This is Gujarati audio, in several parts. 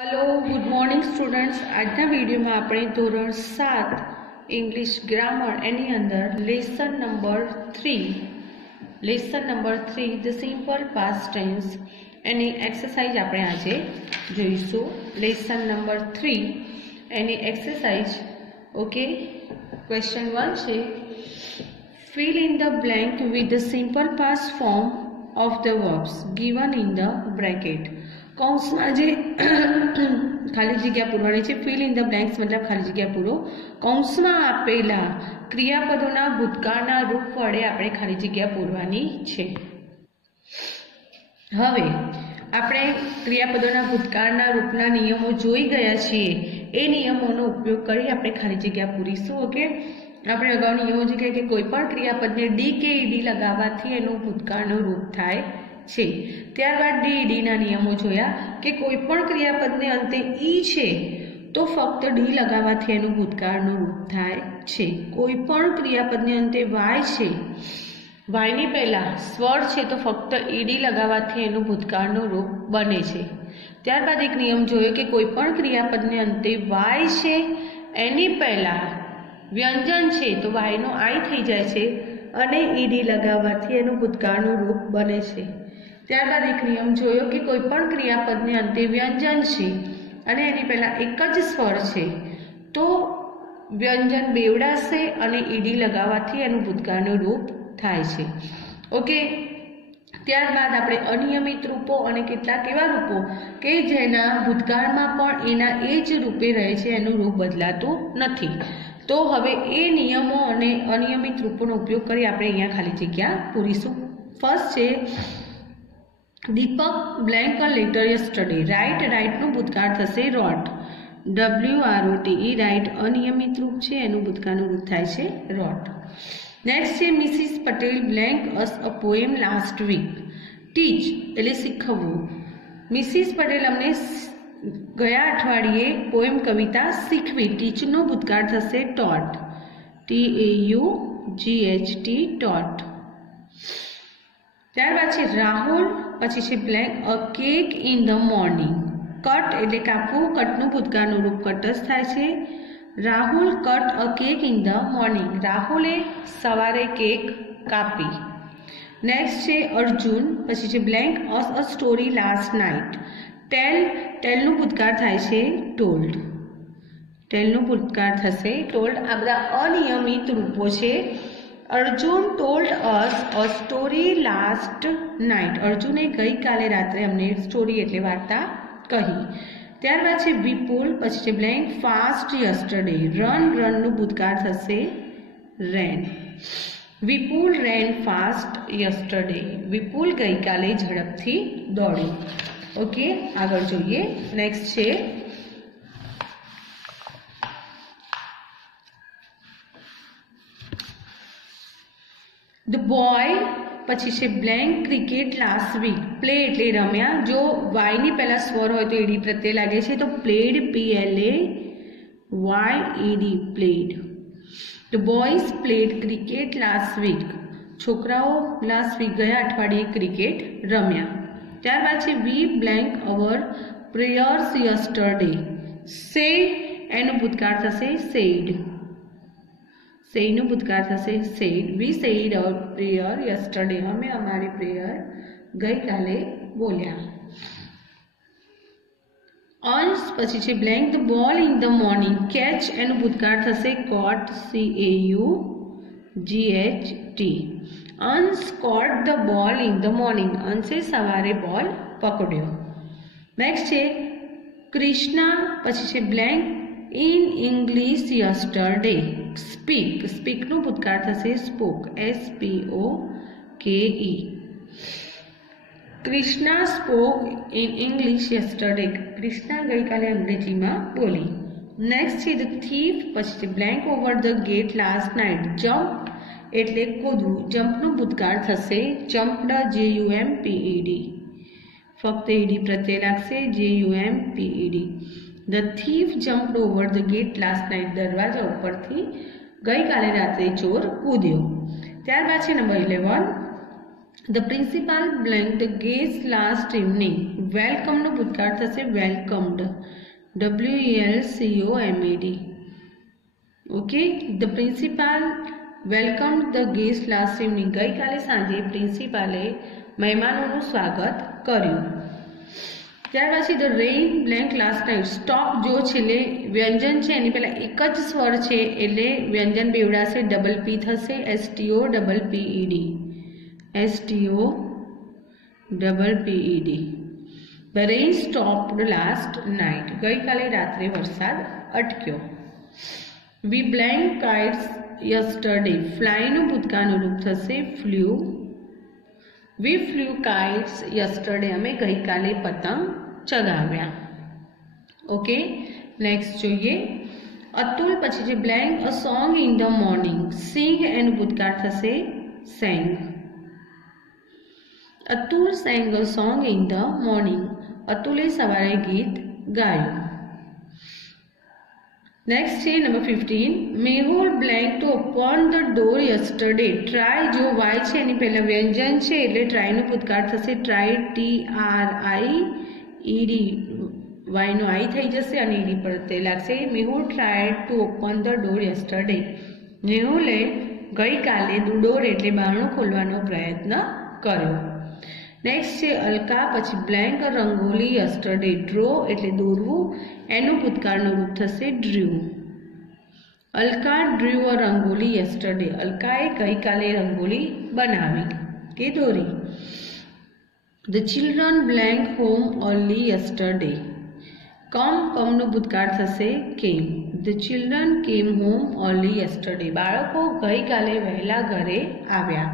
Hello good morning students. आजना वीडियो में આપણે ધોરણ 7 इंग्लिश ग्रामर एनी अंदर lesson number 3 the simple past tense एनी एक्सरसाइज આપણે આજે જોઈશું। લેસન નંબર 3 એની एक्सरसाइज ओके। क्वेश्चन 1 છે fill in the blank with the simple past form of the verbs given in the bracket। कौंस में जे खाली जग्या पूरवानी है। फिल इन द ब्लेंक्स मतलब खाली जग्या पूरो। कौंस में आपेला क्रियापदों भूतकाळना रूप वडे आपणे खाली जग्या पूरवानी छे। हवे आपणे क्रियापदों भूतकाळना रूपना नियमों जोई गया छीए। ए नियमोनो उपयोग करी आपणे खाली जग्या पूरीशुं। ओके, आपणे अगाऊ नियमो जोया कि कोईपण क्रियापदने डी के ईडी लगावाथी एनुं भूतकाळनुं रूप थाय छे। त्यारबाद डी ना नियमों जोया कि कोईपण क्रियापद ने अंते ई छे तो फक्त डी लगावाथी एनुं भूतकाळनुं रूप थाय छे। कोईपण क्रियापद ने अंते वाय छे, वाय नी पहेला स्वर छे तो फक्त ईडी लगावाथी एनुं भूतकाळनुं रूप बने छे। त्यारबाद एक नियम जोयो कि कोईपण क्रियापद ने अंते वाय छे एनी पहेला व्यंजन छे तो वाय नो आई थई जाय छे अने ईडी लगावाथी एनुं भूतकाळनुं रूप बने छे। त्यारबाद एक नियम जोयो कि कोईपण क्रियापद ने अंते व्यंजन छे अने एनी पहेला एक ज स्वर छे तो व्यंजन बेवडाशे अने ईडी लगावाथी एनुं भूतकाळनुं रूप थाय छे। ओके, त्यारबाद आपणे अनियमित रूपो अने केटलाक एवा रूपो के जेना भूतकाळमां पण एना ए ज रूपे रहे छे एनुं रूप बदलातुं नथी। तो हवे ए नियमो अने अनियमित रूपोनो उपयोग करी आपणे अहींया खाली जग्या पूरीशुं। फर्स्ट छे Deepak blank a letter yesterday. Write नु भूतकाळ थशे रोट। WROTE राइट अनियमित रूप छे एनुं भूतकाळनुं रूप थाय छे रोट। नेक्स्ट छे Mrs Patel blank us a poem last week. Teach एटले शीखववुं। मिसिस पटेल अमने गया अठवाडिये पोएम कविता शीखवी। टीच नो भूतकाळ थशे टॉट। TAUGHT taught. त्यारबाद छे राहुल पछी छे ब्लेंक अ केक इन ध मॉर्निंग। कट एटले कापवू। कटनुं भूतकाळनुं रूप कट ज थाय छे। राहुल कट अ केक इन ध मॉर्निंग। राहुले सवारे केक कापी। नेक्स्ट छे अर्जुन पछी छे blank us a story last night. टेलनुं भूतकाळ थाय छे टोल्ड। टेलनुं भूतकाळ थशे टोल्ड। आ बधा अनियमित रूपो छे। Arjun told us a story last night. अर्जुने गई काले रात्रे अमने स्टोरी एटले वार्ता कही। त्यारबाद छे विपुल पछी छे ब्लेंक फास्ट यस्टरडे। रननुं भूतकाळ थशे रेन। विपुल रेन फास्ट यस्टरडे। विपुल गई काले झड़पथी दौड्यो। ओके, आगळ जोईए। नेक्स्ट छे द बॉय पछी छे blank cricket last week. Play एटले रम्या। जो वाय नी पहेला स्वर होय तो ईडी प्रत्यय लागे छे तो played PLAYED played. The boys played cricket last week. छोकराओ लास्ट वीक गया अठवाडिये क्रिकेट रम्या। त्यारबाद छे we blank our prayers yesterday. Say एनुं भूतकाळ थशे सेड। सेइनु भूतकाळ थशे said. We said our prayer yesterday. हमें हमारे प्रेयर गई काले बोल्या। अंश पछी छे blank the ball in the morning. Catch एनु भूतकाळ थशे caught. CAUGHT। Ansh caught the ball in the morning. अंशे सवारे बॉल पकड्यो। नेक्स्ट छे कृष्णा पछी छे blank in English yesterday. Speak. Speak नु भूतकाळ थशे spoke. SPOKE। Krishna spoke in English yesterday. Krishna गई काले अंग्रेजी में बोली। नेक्स्ट छे द थीफ पछी छे blank over the gate last night. Jump एटले कूदवू। जम्प नु भूतकाळ थशे जम्प्ड। JUMPED। फक्त ईडी प्रत्यय लागशे JUMPED। The thief jumped over the gate last night. दरवाजा उपरथी गई काले रात्रे चोर कूद्यो। त्यारबाद छे number 11 the principal blank the guest last evening. વેલકમનો ભૂતકાળ થશે welcomed. WELCOMED. Okay. The principal welcomed the guest last evening. ગઈકાલે સાંજે પ્રિન્સિપાલે મહેમાનોનું સ્વાગત કર્યું. ત્યાર પછી the rain blank last night. Stop જો છેલ્લે વ્યંજન છે એની પહેલાં એક જ સ્વર છે એટલે વ્યંજન બેવડાશે, ડબલ પી થશે. STOPPED. STOPPED. The rain stopped last night. ગઈકાલે રાત્રે વરસાદ અટક્યો. વી બ્લેન્ક કાઇટ્સ યસ્ટરડે. ફ્લાયનું ભૂતકાળનું રૂપ થશે ફ્લ્યુ. વી ફ્લ્યુ કાઇટ્સ યસ્ટરડે. અમે ગઈકાલે પતંગ ચગાવ્યા. ઓકે. નેક્સ્ટ જોઈએ. અતુલ પછી છે blank a song in the morning. Sing એનું ભૂતકાળ થશે sang. Atul sang a song in the morning. અતુલે સવારે ગીત ગાયું. નેક્સ્ટ છે number 15. Mehul blank to open the door yesterday. Try જો વાય છે એની પહેલાં વ્યંજન છે એટલે ટ્રાયનું ભૂતકાળ થશે ટ્રાય. TRIED. વાયનો આઈ થઈ જશે અને ઈડી પર તે લાગશે. Mehul try to open the door yesterday. મેહુલે ગઈકાલે ડોર એટલે બારણું ખોલવાનો પ્રયત્ન કર્યો. નેક્સ્ટ છે અલકા પછી બ્લેન્ક રંગોલી યસ્ટરડે. ડ્રો એટલે દોરવું, એનું ભૂતકાળનું રૂપ થશે drew. Alka drew a rangoli yesterday. અલકાએ ગઈકાલે રંગોલી બનાવી કે દોરી. The children blank home early yesterday. કમનું ભૂતકાળ થશે came. The children came home early yesterday. બાળકો ગઈકાલે વહેલા ઘરે આવ્યા.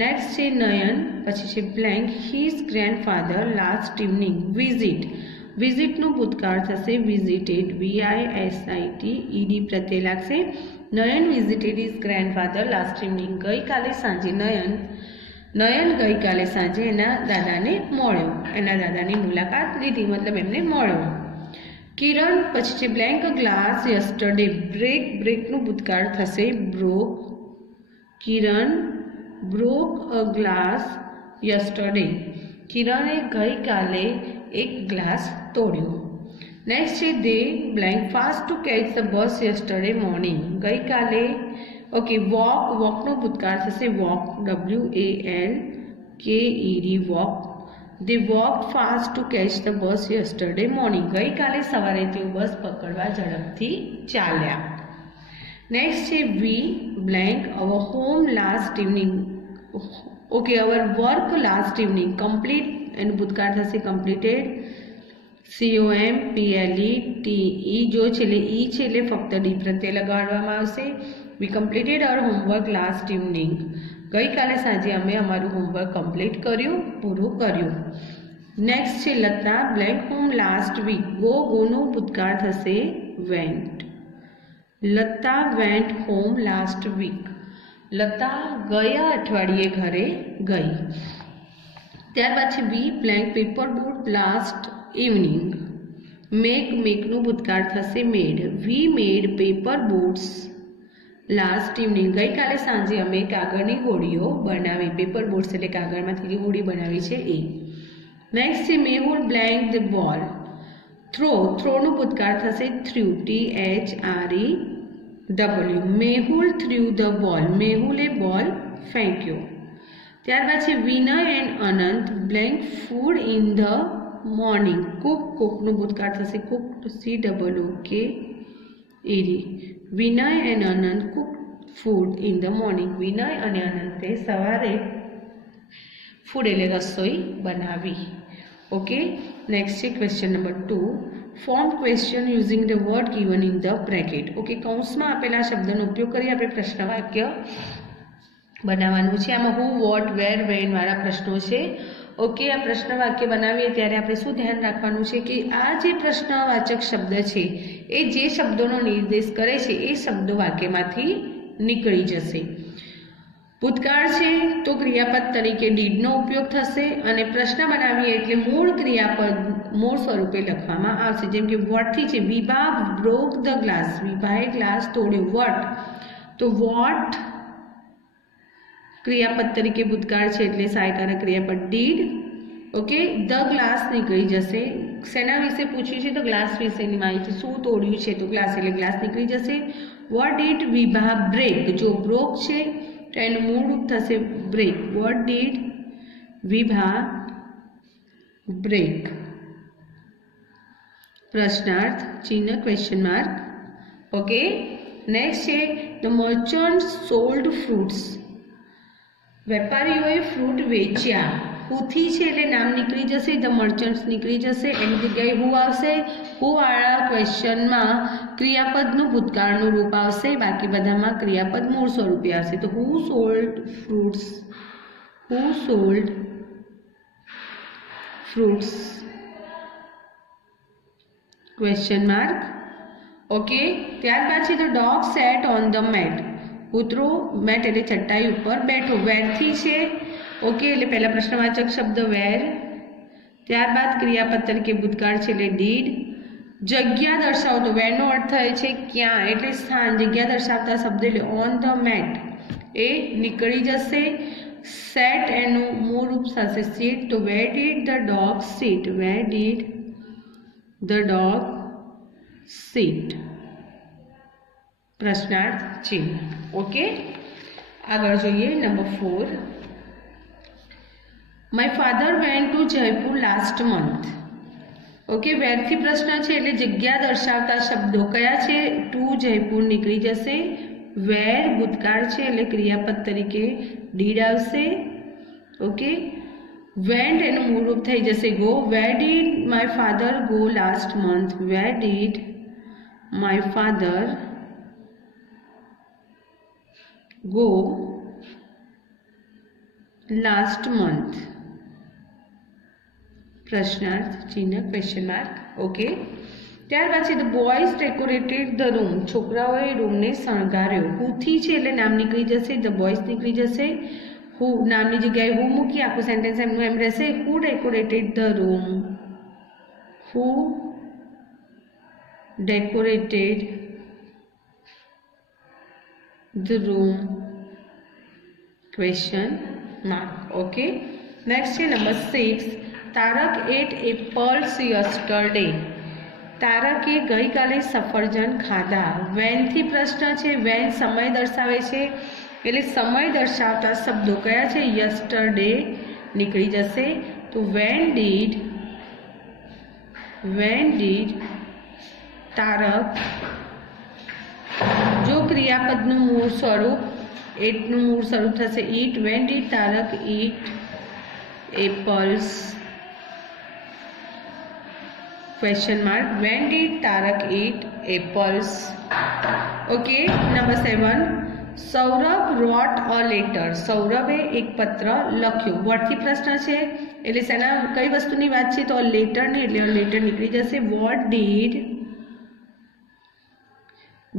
નેક્સ્ટ છે નયન પછી છે blank his grandfather last evening. Visit. વિઝિટનું ભૂતકાળ થશે વિઝિટેડ. VISITED પ્રત્યે લાગશે. Nayan visited his grandfather last evening. ગઈકાલે સાંજે નયન ગઈકાલે સાંજે એના દાદાને મળ્યો, એના દાદાની મુલાકાત લીધી, મતલબ એમને મળ્યો. કિરણ પછી છે બ્લેન્ક ગ્લાસ યસ્ટરડે. બ્રેકનું ભૂતકાળ થશે broke. Kiran broke a glass yesterday. કિરણે ગઈકાલે એક ગ્લાસ તોડ્યો. નેક્સ્ટ છે they blank fast to catch the bus yesterday morning. ગઈકાલે ઓકે વોકનો ભૂતકાળ થશે walk. WALKED walk. They walk fast to catch the bus yesterday morning. ગઈકાલે સવારે તેઓ બસ પકડવા ઝડપથી ચાલ્યા. નેક્સ્ટ છે we blank our home last evening. Okay our work last evening. Complete એનું ભૂતકાળ થશે કમ્પ્લીટેડ. COMPLETE. જો છેલ્લે ઈ છે એટલે ફક્ત ડી પ્રત્યે લગાડવામાં આવશે. વી કમ્પ્લીટેડ અવર હોમવર્ક લાસ્ટ ઇવનિંગ. ગઈકાલે સાંજે અમે અમારું હોમવર્ક કમ્પ્લીટ કર્યું, પૂરું કર્યું. નેક્સ્ટ છે Lata blank home last week. ગોનું ભૂતકાળ થશે went. Lata went home last week. Lata ગયા અઠવાડિયે ઘરે ગઈ. ત્યારબાદ છે we blank paper boat last evening. મેકનું ભૂતકાળ થશે made. We made paper boats last evening. ગઈકાલે સાંજે અમે કાગળની હોડીઓ બનાવી. પેપર બોટ્સ એટલે કાગળમાંથી જે હોડી બનાવી છે એ. નેક્સ્ટ છે મેહુલ બ્લેન્ક ધ બોલ. થ્રોનું ભૂતકાળ થશે threw. THREW. Mehul threw the ball. મેહુલે બોલ ફેંક્યો. ત્યારબાદ છે Vinay and Anant blank food in the morning. કુકનું ભૂતકાળ થશે cook. COOKED. Vinay and Anant cook food in the morning. Vinay અને અનંતે સવારે ફૂડ એટલે રસોઈ બનાવી. ઓકે. નેક્સ્ટ છે question number 2. Form question using the word given in the bracket. Okay. કૌંસમાં આપેલા શબ્દનો ઉપયોગ કરી આપણે પ્રશ્ન વાક્ય બનાવવાનું છે. આમાં હુ, વોટ, વેર, વેન વાળા પ્રશ્નો છે. ઓકે. આ પ્રશ્ન વાક્ય બનાવીએ ત્યારે આપણે શું ધ્યાન રાખવાનું છે કે આ જે પ્રશ્નવાચક શબ્દ છે એ જે શબ્દોનો નિર્દેશ કરે છે એ શબ્દો વાક્યમાંથી નીકળી જશે. ભૂતકાળ છે તો ક્રિયાપદ તરીકે ડીડનો ઉપયોગ થશે અને પ્રશ્ન બનાવીએ એટલે મૂળ ક્રિયાપદ મૂળ સ્વરૂપે લખવામાં આવશે. જેમ કે વોટથી છે વિભા બ્રોક ધ ગ્લાસ. વિભાએ ગ્લાસ તોડ્યો. વોટ તો વોટ क्रियापद तरीके भूतकाळ छे એટલે સહાયકારક ક્રિયાપદ did. ओके, द ग्लास નીકળી જશે. શેના વિશે પૂછ્યું છે? તો ગ્લાસ વિશેની માહિતી. શું તોડ્યું છે? તો ગ્લાસ એટલે ગ્લાસ નીકળી જશે. What did Vibha break? જો બ્રોક છે તો એનું મૂળ રૂપ થશે break. What did Vibha break? પ્રશ્નાર્થ ચિહ્ન ક્વેશ્ચન માર્ક. ઓકે, નેક્સ્ટ છે ધ મર્ચન્ટ સોલ્ડ ફ્રૂટ્સ. વેપારીઓએ ફ્રૂટ વેચ્યા. હુથી છે એટલે નામ નીકળી જશે, ધ મર્ચન્ટ્સ નીકળી જશે. એની જગ્યાએ હુ આવશે. હુ વાળા ક્વેશ્ચનમાં ક્રિયાપદનું ભૂતકાળનું રૂપ આવશે, બાકી બધામાં ક્રિયાપદ મૂળ સ્વરૂપે આવશે. તો who sold fruits, who sold fruits question mark. Okay, ત્યારબાદ છે the dog sat on the mat. કૂતરો મેટ એટલે ચટાઈ ઉપર બેઠો. વેરથી છે. ઓકે, એટલે પહેલા પ્રશ્નવાચક શબ્દ વેર. ત્યારબાદ ક્રિયાપદ તરીકે ભૂતકાળ છે એટલે ડીડ. જગ્યા દર્શાવતો વેરનો અર્થ થાય છે ક્યાં એટલે સ્થાન. જગ્યા દર્શાવતા શબ્દ એટલે ઓન ધ મેટ એ નીકળી જશે. સેટ એનું મૂળ રૂપ થશે સીટ. તો where did the dog sit? Where did the dog sit? પ્રશ્નાર્થ ચિહ્ન. ઓકે, આગળ જોઈએ number 4. My father went to Jaipur last month. Okay, વેરથી પ્રશ્ન છે એટલે જગ્યા દર્શાવતા શબ્દો કયા છે? ટુ જયપુર નીકળી જશે. વેર ભૂતકાળ છે એટલે ક્રિયાપદ તરીકે ડીડ આવશે. ઓકે, વેન્ટ એનું મૂળ રૂપ થઈ જશે go. Where did my father go last month? Where did my father go last month? પ્રશ્નાર્થ ચિહ્ન ક્વેશ્ચન માર્ક. ઓકે, ત્યારબાદ છે the boys decorated the room. છોકરાઓએ રૂમને શણગાર્યો. હુથી છે એટલે નામ નીકળી જશે, ધ બોયઝ નીકળી જશે. હુ નામની જગ્યાએ હુ મૂકી આખું સેન્ટેન્સ એમનું એમ રહેશે. Who decorated the room? Who decorated the room? Question mark. Okay, next છે number 6. Tarak ate apples yesterday. તારકે ગઈકાલે સફરજન ખાધા. વેનથી પ્રશ્ન છે. વેન સમય દર્શાવે છે એટલે સમય દર્શાવતા શબ્દો કયા છે? યસ્ટરડે નીકળી જશે. તો વેન ડીડ તારક? જો ક્રિયાપદનું મૂળ સ્વરૂપ એટનું મૂળ સ્વરૂપ થશે eat. When did Tarak eat apples? Question mark. When did Tarak eat apples? Okay, number 7. Saurabh wrote a letter. સૌરભે એક પત્ર લખ્યો. વોટથી પ્રશ્ન છે એટલે શેના કઈ વસ્તુની વાત છે? તો લેટર ને એટલે લેટર નીકળી જશે. What did?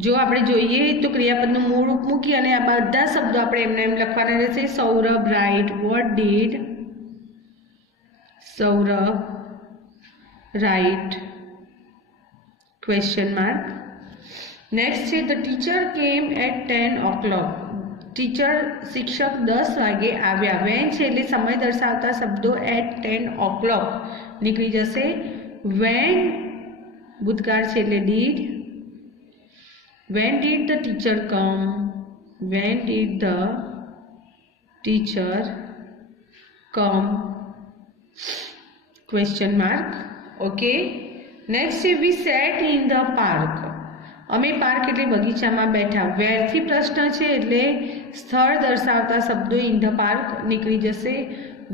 જો આપણે જોઈએ તો ક્રિયાપદનું મૂળ રૂપ મૂકી અને આ બધા શબ્દો આપણે એમને એમ લખવાના રહેશે. Saurabh write. What did Saurabh write? Question mark. Next છે the teacher came at 10 o'clock. Teacher શિક્ષક 10 વાગે આવ્યા. વેન છે એટલે સમય દર્શાવતા શબ્દો એટ 10 o'clock નીકળી જશે. વેન ભૂતકાળ છે એટલે did. When did the teacher come? When did the teacher come? Question mark. Okay, next છે we sat in the park. અમે પાર્ક એટલે બગીચામાં બેઠા. વેરથી પ્રશ્ન છે એટલે સ્થળ દર્શાવતા શબ્દો ઇન ધ પાર્ક નીકળી જશે.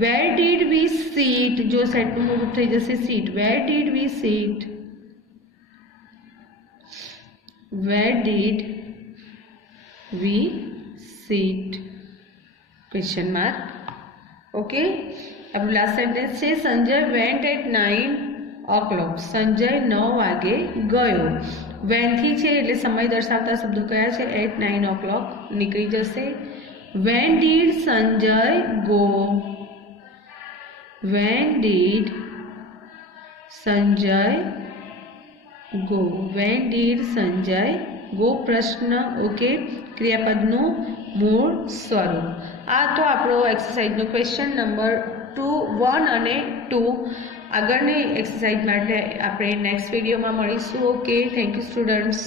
Where did we seat? જો સેટનું મૂળ રૂપ થઈ જશે seat. Where did we seat? Where did we seat? Question mark. Okay, આપણું લાસ્ટ સેન્ટેન્સ છે Sanjay vent at 9 o'clock. Sanjay 9 વાગે ગયો. વેનથી છે એટલે સમય દર્શાવતા શબ્દો કયા છે? એટ 9 o'clock નીકળી જશે. When did Sanjay go? When did Sanjay go? When did Sanjay go? પ્રશ્ન. ઓકે, ક્રિયાપદનું મૂળ સ્વરૂપ। આ તો આપણો એક્સરસાઇઝનો ક્વેશ્ચન નંબર 1 અને 2। આગળની એક્સરસાઇઝ માટે આપણે નેક્સ્ટ વિડીયોમાં મળીશું। Okay, thank you students.